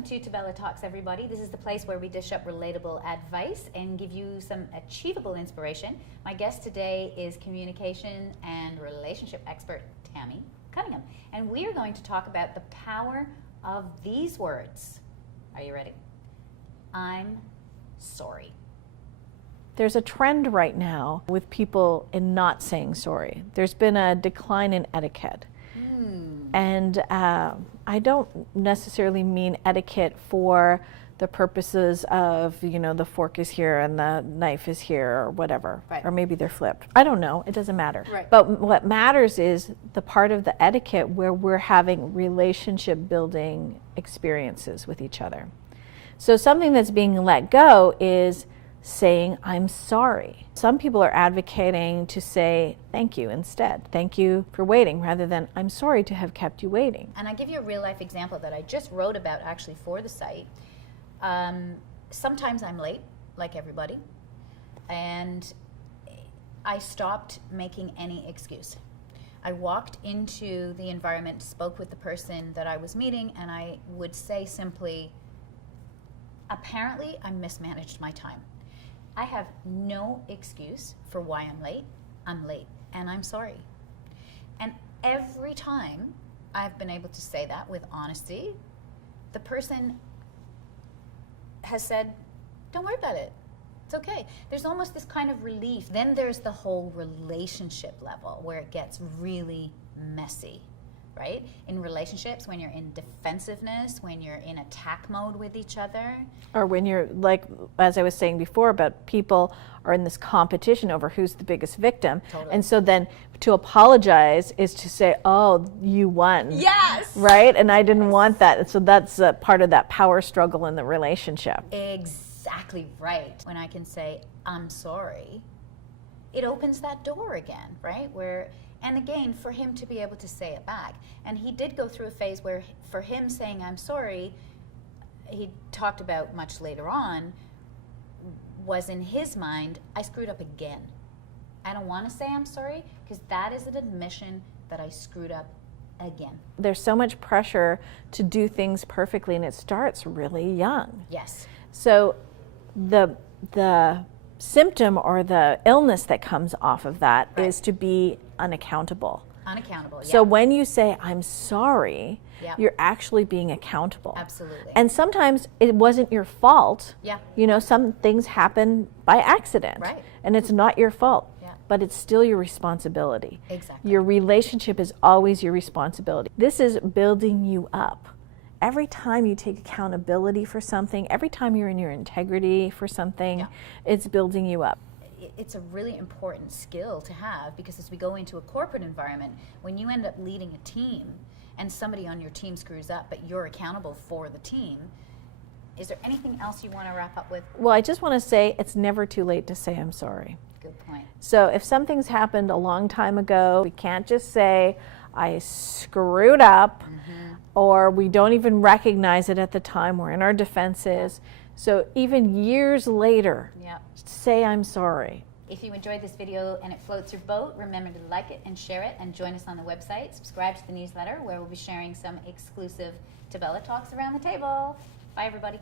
Welcome to Tabella Talks, everybody. This is the place where we dish up relatable advice and give you some achievable inspiration. My guest today is communication and relationship expert Tammy Cunningham, and we are going to talk about the power of these words. Are you ready? I'm sorry. There's a trend right now with people in not saying sorry. There's been a decline in etiquette. And I don't necessarily mean etiquette for the purposes of, you know, the fork is here and the knife is here or whatever. Right. Or maybe they're flipped. I don't know. It doesn't matter. Right. But what matters is the part of the etiquette where we're having relationship building experiences with each other. So something that's being let go is saying, I'm sorry. Some people are advocating to say thank you instead. Thank you for waiting rather than I'm sorry to have kept you waiting. And I give you a real life example that I just wrote about actually for the site. Sometimes I'm late, like everybody, and I stopped making any excuse. I walked into the environment, spoke with the person that I was meeting, and I would say simply, apparently I mismanaged my time. I have no excuse for why I'm late. I'm late, and I'm sorry. And every time I've been able to say that with honesty, the person has said, don't worry about it. It's okay. There's almost this kind of relief. Then there's the whole relationship level where it gets really messy, right? In relationships, when you're in defensiveness, when you're in attack mode with each other. Or when you're, like, as I was saying before, about people are in this competition over who's the biggest victim. Totally. And so then to apologize is to say, oh, you won. Yes! Right? And I didn't want that. And so that's a part of that power struggle in the relationship. Exactly right. When I can say, I'm sorry, it opens that door again, right? And again, for him to be able to say it back. And he did go through a phase where for him saying, I'm sorry, he talked about much later on, was in his mind, I screwed up again. I don't want to say I'm sorry because that is an admission that I screwed up again. There's so much pressure to do things perfectly, and it starts really young. Yes. So the symptom or the illness that comes off of that is to be unaccountable. Unaccountable, yeah. So when you say, I'm sorry, Yeah. you're actually being accountable. Absolutely. And sometimes it wasn't your fault. Yeah. You know, some things happen by accident. Right. And it's not your fault. Yeah. But it's still your responsibility. Exactly. Your relationship is always your responsibility. This is building you up. Every time you take accountability for something, every time you're in your integrity for something, it's building you up. It's a really important skill to have because as we go into a corporate environment, when you end up leading a team and somebody on your team screws up, but you're accountable for the team, is there anything else you want to wrap up with? Well, I just want to say it's never too late to say I'm sorry. Good point. So if something's happened a long time ago, we can't just say, I screwed up, or we don't even recognize it at the time. We're in our defenses. So even years later, say I'm sorry. If you enjoyed this video and it floats your boat, remember to like it and share it and join us on the website. Subscribe to the newsletter where we'll be sharing some exclusive Tabella Talks around the table. Bye, everybody.